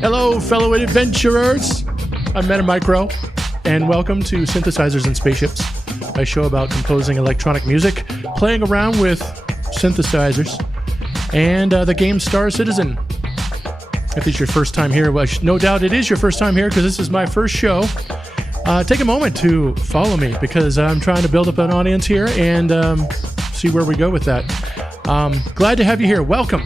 Hello, fellow adventurers. I'm Meta Micro, and welcome to Synthesizers and Spaceships, a show about composing electronic music, playing around with synthesizers, and the game Star Citizen. If it's your first time here, well, no doubt it is your first time here because this is my first show. Take a moment to follow me because I'm trying to build up an audience here and see where we go with that. Glad to have you here. Welcome.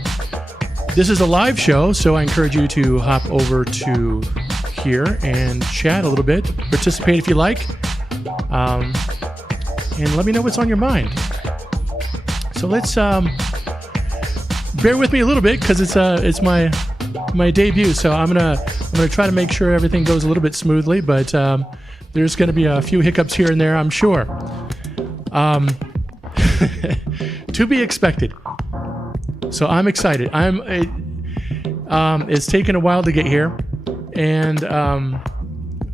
This is a live show, so I encourage you to hop over to here and chat a little bit. Participate if you like, and let me know what's on your mind. So let's bear with me a little bit because it's my debut. So I'm gonna try to make sure everything goes a little bit smoothly, but there's gonna be a few hiccups here and there, I'm sure. To be expected. So I'm excited. It's taken a while to get here, and I'm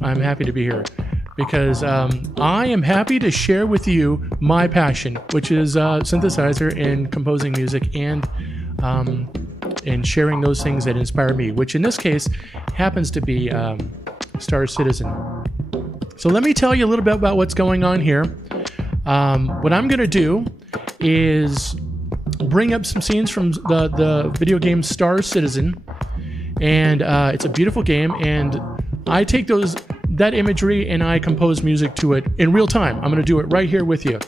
happy to be here because I am happy to share with you my passion, which is synthesizer and composing music and sharing those things that inspire me, which in this case happens to be Star Citizen. So let me tell you a little bit about what's going on here. What I'm going to do is bring up some scenes from the video game Star Citizen, and it's a beautiful game, and I take that imagery and I compose music to it in real time. I'm going to do it right here with you,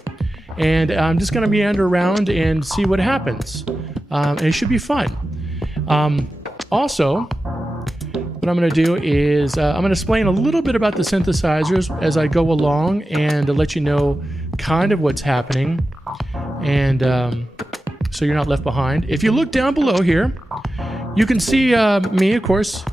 and I'm just going to meander around and see what happens. And it should be fun. Also, what I'm going to do is I'm going to explain a little bit about the synthesizers as I go along and to let you know kind of what's happening, and so you're not left behind. If you look down below here, you can see me, of course,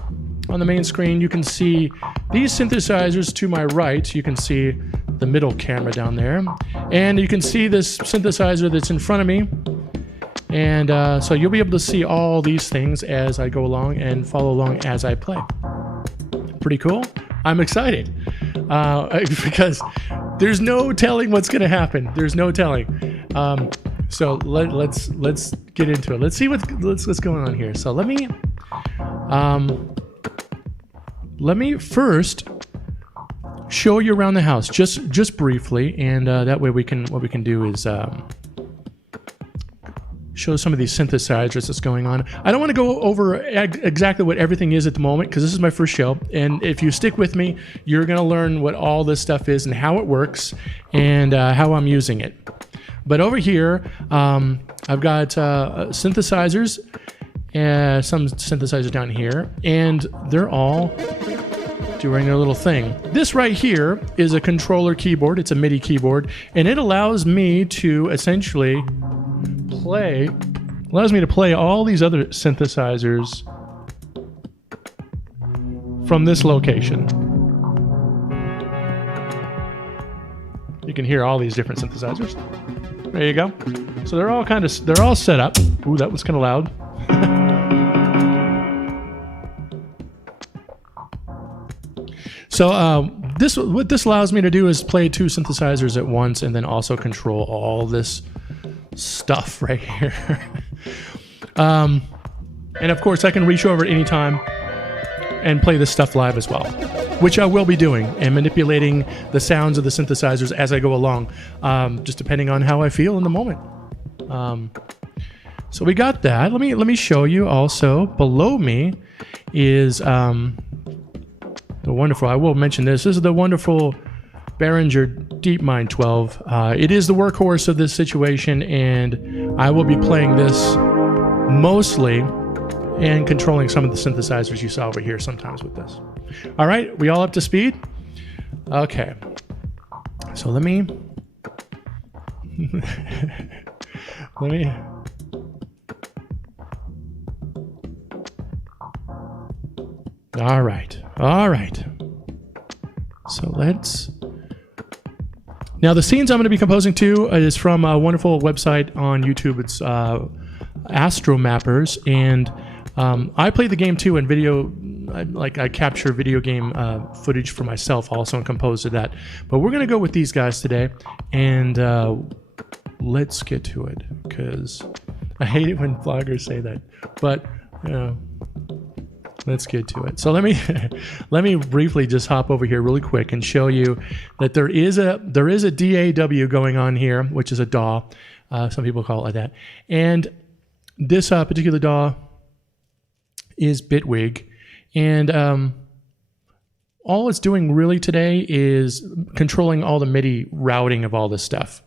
on the main screen. You can see these synthesizers to my right. You can see the middle camera down there, and you can see this synthesizer that's in front of me. And so you'll be able to see all these things as I go along and follow along as I play. Pretty cool. I'm excited because there's no telling what's going to happen. There's no telling. So let's get into it. Let's see what's going on here. So let me first show you around the house just briefly, and that way what we can do is show some of these synthesizers that's going on. I don't want to go over exactly what everything is at the moment because this is my first show, and if you stick with me, you're going to learn what all this stuff is and how it works and how I'm using it. But over here, I've got synthesizers, some synthesizers down here, and they're all doing their little thing. This right here is a controller keyboard. It's a MIDI keyboard, and it allows me to essentially play all these other synthesizers from this location. You can hear all these different synthesizers. There you go. So they're all set up. Ooh, that was kind of loud. So what this allows me to do is play two synthesizers at once and then also control all this stuff right here. And of course I can reach over at any time and play this stuff live as well, which I will be doing, and manipulating the sounds of the synthesizers as I go along, just depending on how I feel in the moment. So we got that. Let me show you also. Below me is the wonderful, I will mention this is the wonderful Behringer Deepmind 12. It is the workhorse of this situation, and I will be playing this mostly and controlling some of the synthesizers you saw over here sometimes with this. All right, we all up to speed? Okay. So let me All right. So now the scenes I'm going to be composing to is from a wonderful website on YouTube. It's Astro Mappers, and I play the game too in video. I capture video game footage for myself also and compose to that. But we're going to go with these guys today, and let's get to it, because I hate it when vloggers say that. But Let's get to it. So let me let me briefly just hop over here really quick and show you that there is a DAW going on here, which is a DAW. Some people call it like that. And this particular DAW is Bitwig, and all it's doing really today is controlling all the MIDI routing of all this stuff.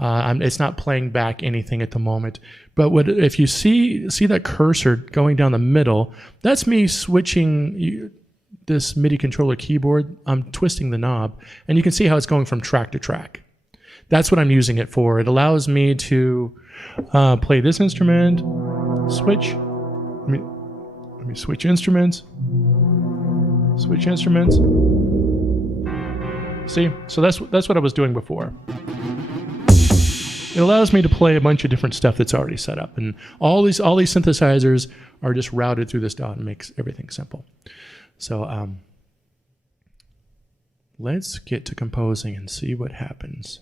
It's not playing back anything at the moment. But if you see that cursor going down the middle, that's me switching this MIDI controller keyboard. I'm twisting the knob, and you can see how it's going from track to track. That's what I'm using it for. It allows me to play this instrument, switch. Let me switch instruments. Switch instruments. See? So that's what I was doing before. It allows me to play a bunch of different stuff that's already set up, and all these synthesizers are just routed through this DAW and makes everything simple. So let's get to composing and see what happens.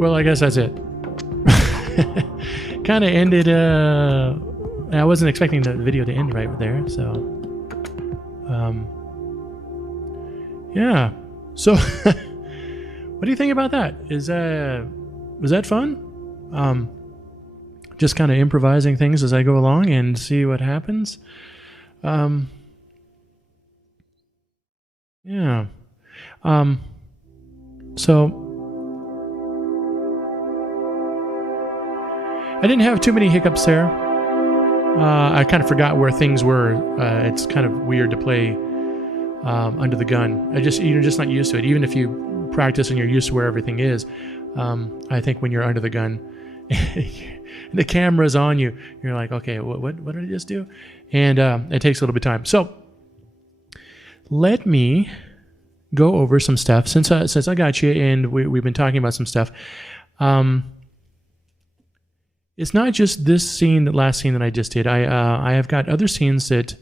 well, I guess that's it. Kind of ended. I wasn't expecting the video to end right there, so yeah. So, what do you think about that? Was that fun? Just kind of improvising things as I go along and see what happens. Yeah. So I didn't have too many hiccups there. I kind of forgot where things were. It's kind of weird to play under the gun. You're just not used to it. Even if you practice and you're used to where everything is, I think when you're under the gun, the camera's on you, you're like, okay, what did I just do? And it takes a little bit of time. So let me go over some stuff since I got you, and we've been talking about some stuff. It's not just this scene, the last scene that I just did. I have got other scenes that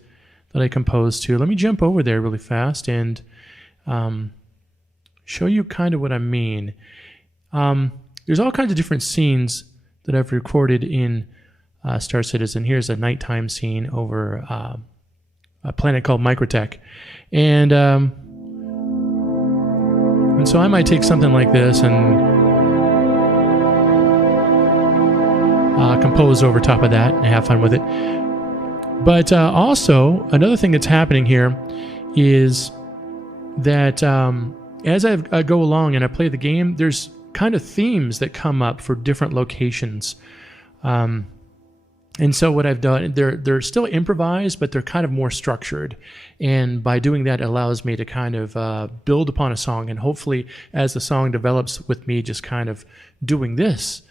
I composed to. Let me jump over there really fast and show you kind of what I mean. There's all kinds of different scenes that I've recorded in Star Citizen. Here's a nighttime scene over a planet called Microtech, and so I might take something like this and compose over top of that and have fun with it. But also, another thing that's happening here is that as I go along and I play the game, there's kind of themes that come up for different locations. And so what I've done, they're still improvised, but they're kind of more structured. And by doing that, it allows me to kind of build upon a song. And hopefully, as the song develops with me just kind of doing this,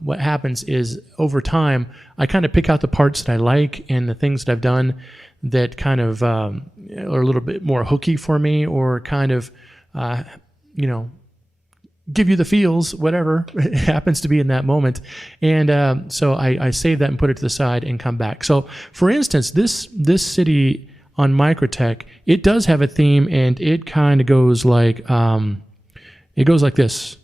what happens is over time, I kind of pick out the parts that I like and the things that I've done that kind of are a little bit more hooky for me, or kind of, give you the feels, whatever it happens to be in that moment. And so I save that and put it to the side and come back. So for instance, this city on Microtech, it does have a theme, and it kind of goes like, this.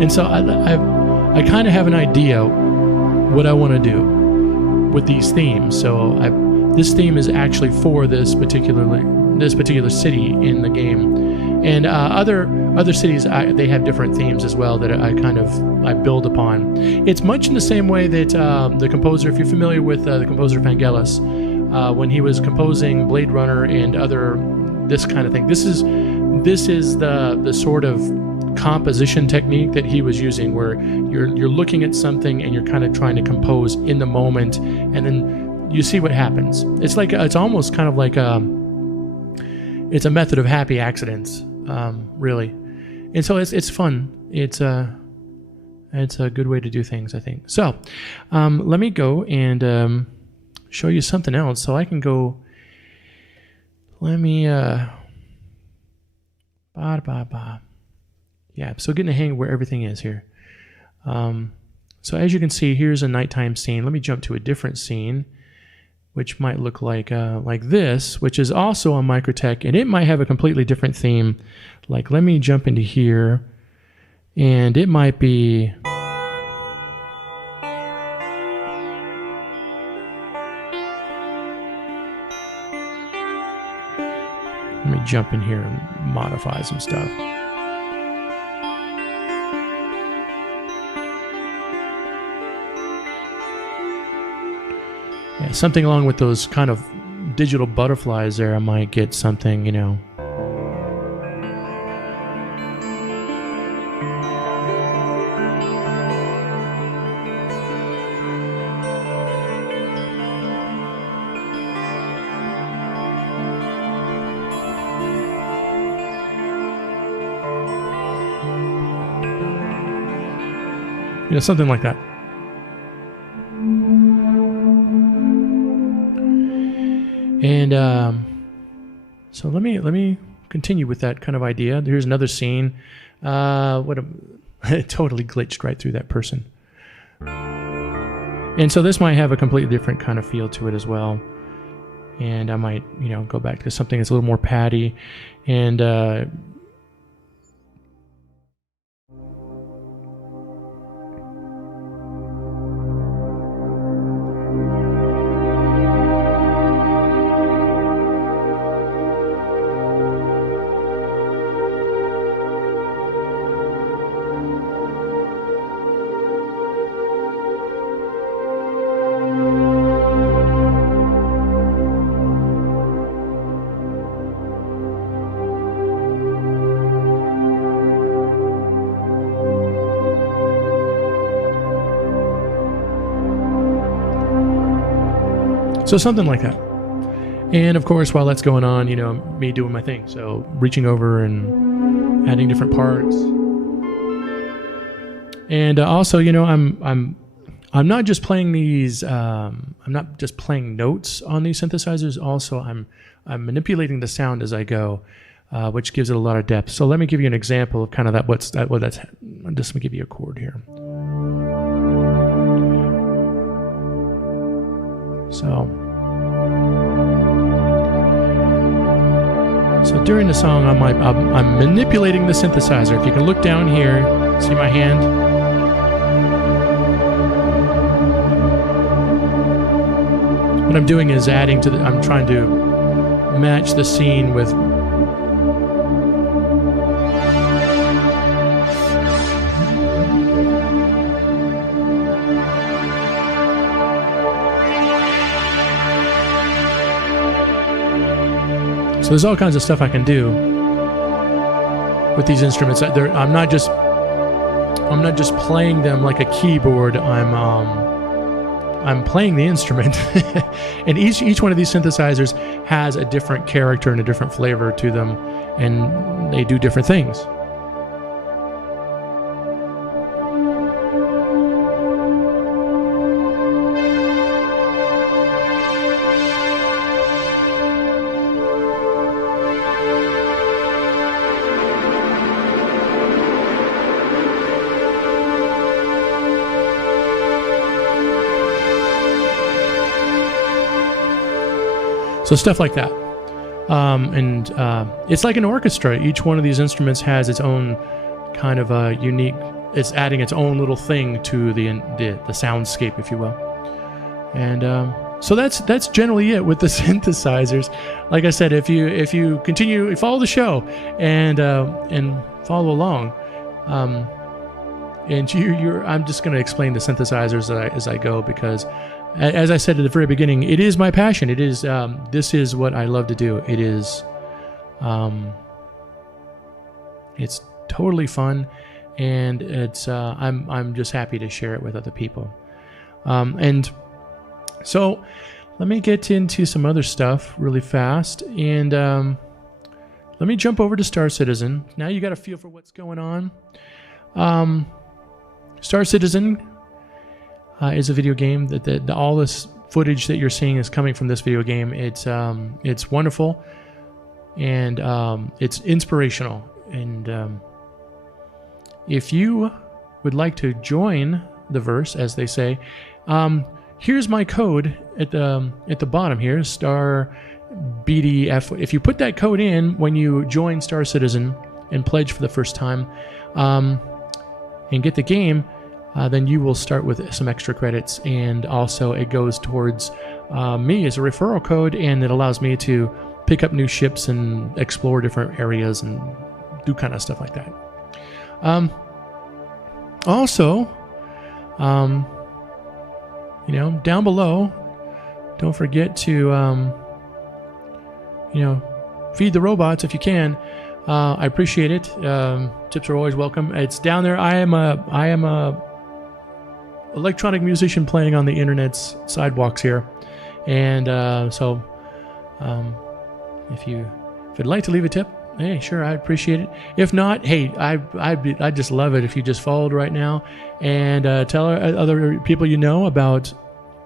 And so I kind of have an idea what I want to do with these themes. So this theme is actually for this particular city in the game, and other cities they have different themes as well that I build upon. It's much in the same way that the composer, if you're familiar with the composer Vangelis, when he was composing Blade Runner and this kind of thing. This is the sort of composition technique that he was using, where you're looking at something and you're kind of trying to compose in the moment, and then you see what happens. It's almost kind of like it's a method of happy accidents, really. And so it's fun. It's a good way to do things, I think. So let me go and show you something else. So I can go. Let me yeah, so getting a hang of where everything is here. So as you can see, here's a nighttime scene. Let me jump to a different scene, which might look like this, which is also on Microtech, and it might have a completely different theme. Like, let me jump into here, and it might be... Let me jump in here and modify some stuff. something along with those kind of digital butterflies there. I might get something, you know. You know, something like that. And so let me continue with that kind of idea. Here's another scene. It totally glitched right through that person. And so this might have a completely different kind of feel to it as well. And I might, you know, go back to something that's a little more patty and so something like that. And of course, while that's going on, you know, me doing my thing. So reaching over and adding different parts. And also, you know, I'm not just playing these. I'm not just playing notes on these synthesizers. Also, I'm manipulating the sound as I go, which gives it a lot of depth. So let me give you an example of kind of that. Just let me give you a chord here. So during the song, I'm manipulating the synthesizer. If you can look down here, see my hand? What I'm doing is adding to I'm trying to match the scene with So there's all kinds of stuff I can do with these instruments. I'm not just playing them like a keyboard. I'm playing the instrument, and each one of these synthesizers has a different character and a different flavor to them, and they do different things. So stuff like that. It's like an orchestra. Each one of these instruments has its own kind of a unique, it's adding its own little thing to the soundscape, if you will. And so that's generally it with the synthesizers. Like I said, if you continue, follow the show and follow along, and I'm just going to explain the synthesizers as I go, because as I said at the very beginning, it is my passion. It is this is what I love to do. It is it's totally fun, and it's I'm just happy to share it with other people. And so let me get into some other stuff really fast, and let me jump over to Star Citizen. Now you got a feel for what's going on. Star Citizen is a video game that all this footage that you're seeing is coming from this video game. It's wonderful, and it's inspirational. And if you would like to join the verse, as they say, here's my code at the bottom here, star BDF. If you put that code in when you join Star Citizen and pledge for the first time, and get the game, then you will start with some extra credits, and also it goes towards me as a referral code, and it allows me to pick up new ships and explore different areas and do kind of stuff like that. Also, down below, don't forget to, feed the robots if you can. I appreciate it. Tips are always welcome. It's down there. I am a electronic musician playing on the internet's sidewalks here, and so if you'd like to leave a tip, hey, sure, I'd appreciate it. If not, hey, I'd just love it if you just followed right now and tell other people you know about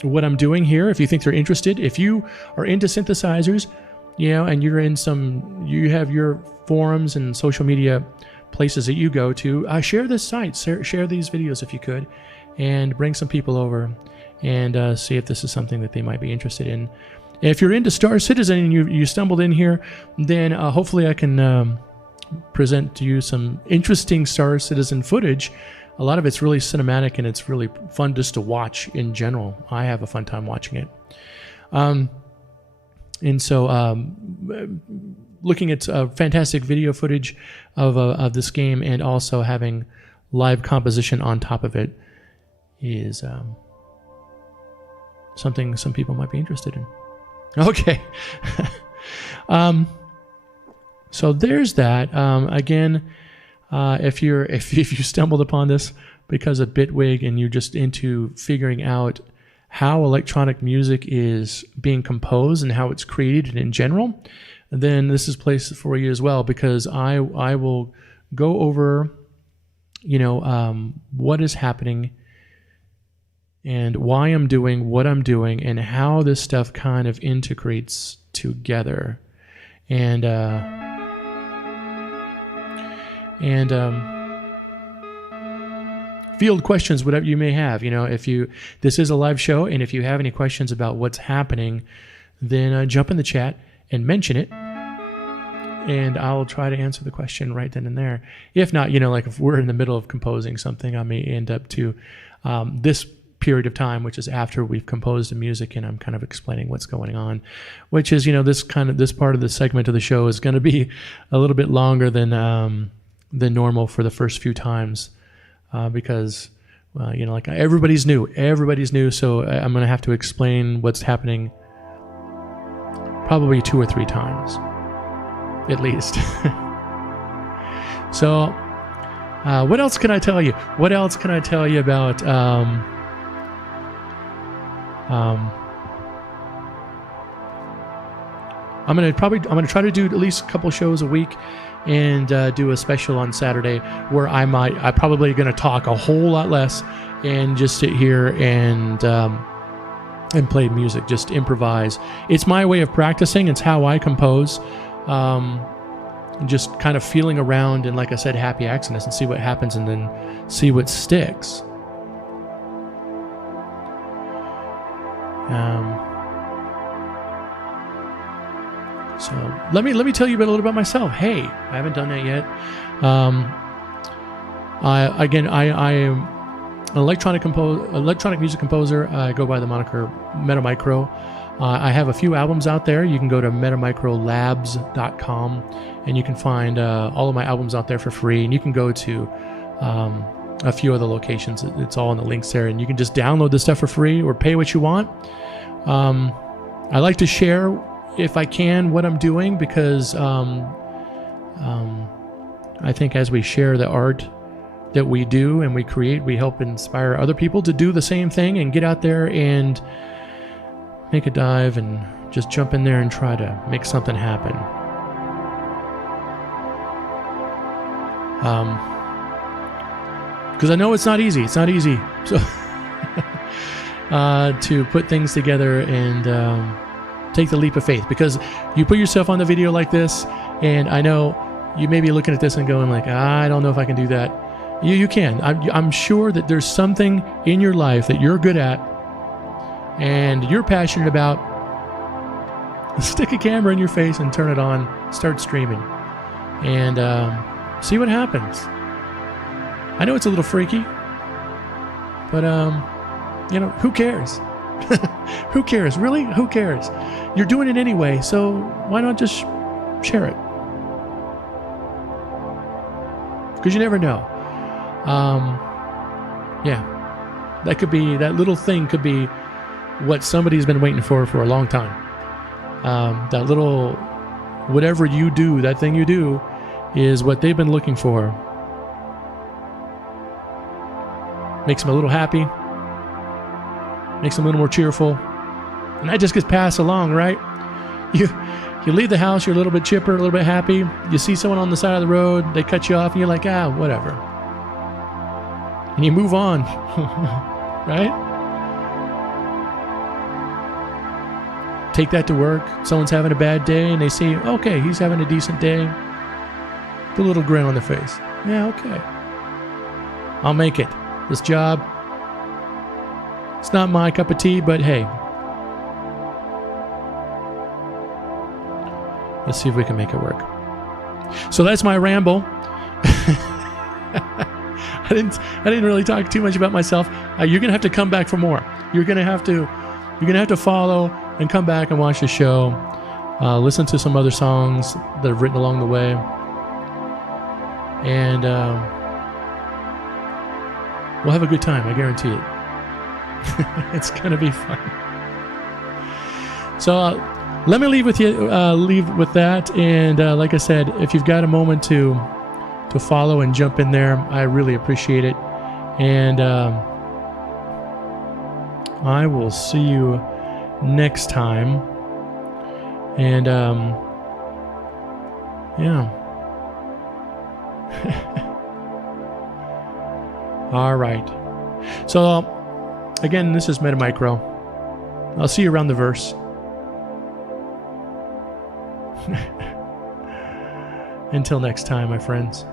what I'm doing here. If you think they're interested, if you are into synthesizers, and you have your forums and social media places that you go to, share this site, share these videos if you could, and bring some people over and see if this is something that they might be interested in. If you're into Star Citizen and you stumbled in here, then hopefully I can present to you some interesting Star Citizen footage. A lot of it's really cinematic and it's really fun just to watch in general. I have a fun time watching it. And so looking at fantastic video footage of this game and also having live composition on top of it is something some people might be interested in. Okay. So there's that. Again, if you stumbled upon this because of Bitwig and you're just into figuring out how electronic music is being composed and how it's created in general, then this is a place for you as well, because I will go over what is happening and why I'm doing what I'm doing and how this stuff kind of integrates together. And field questions, whatever you may have. This is a live show, and if you have any questions about what's happening, then jump in the chat and mention it, and I'll try to answer the question right then and there. If not, like if we're in the middle of composing something, I may end up to this period of time, which is after we've composed the music and I'm kind of explaining what's going on, which is, this part of the segment of the show is going to be a little bit longer than normal for the first few times, because like everybody's new, so I'm going to have to explain what's happening probably 2 or 3 times at least. So what else can I tell you? What else can I tell you about I'm gonna try to do at least a couple shows a week, and do a special on Saturday where I'm probably gonna talk a whole lot less and just sit here and play music, just improvise. It's my way of practicing. It's how I compose. Just kind of feeling around and, like I said, happy accidents, and see what happens and then see what sticks. So let me tell you a little about myself. Hey, I haven't done that yet. I am an electronic music composer. I go by the moniker Metamicro. I have a few albums out there. You can go to metamicrolabs.com and you can find all of my albums out there for free. And you can go to a few other locations. It's all in the links there, and you can just download the stuff for free or pay what you want. I like to share, if I can, what I'm doing, because I think as we share the art that we do and we create, we help inspire other people to do the same thing and get out there and make a dive and just jump in there and try to make something happen. Because I know it's not easy. It's not easy. So to put things together and take the leap of faith, because you put yourself on the video like this, and I know you may be looking at this and going like, I don't know if I can do that. You can. I'm sure that there's something in your life that you're good at and you're passionate about. Stick a camera in your face and turn it on. Start streaming and see what happens. I know it's a little freaky, but who cares? Who cares? Really? Who cares? You're doing it anyway, so why not just share it? Because you never know. That little thing could be what somebody's been waiting for a long time. That little, whatever you do, that thing you do, is what they've been looking for. Makes them a little happy, makes them a little more cheerful, and that just gets passed along, right? You leave the house, you're a little bit chipper, a little bit happy. You see someone on the side of the road, they cut you off, and you're like, whatever. And you move on, right? Take that to work. Someone's having a bad day, and they see, okay, he's having a decent day. Put a little grin on their face. Yeah, okay. I'll make it. This job, it's not my cup of tea, but hey. Let's see if we can make it work. So that's my ramble. I didn't really talk too much about myself. You're gonna have to come back for more. You're gonna have to follow and come back and watch the show. Listen to some other songs that I've written along the way, and we'll have a good time. I guarantee it. It's gonna be fun. So. Let me leave with that, and like I said, if you've got a moment to follow and jump in there, I really appreciate it. And I will see you next time. And yeah. All right. So again, this is Meta Micro. I'll see you around the verse. Until next time, my friends.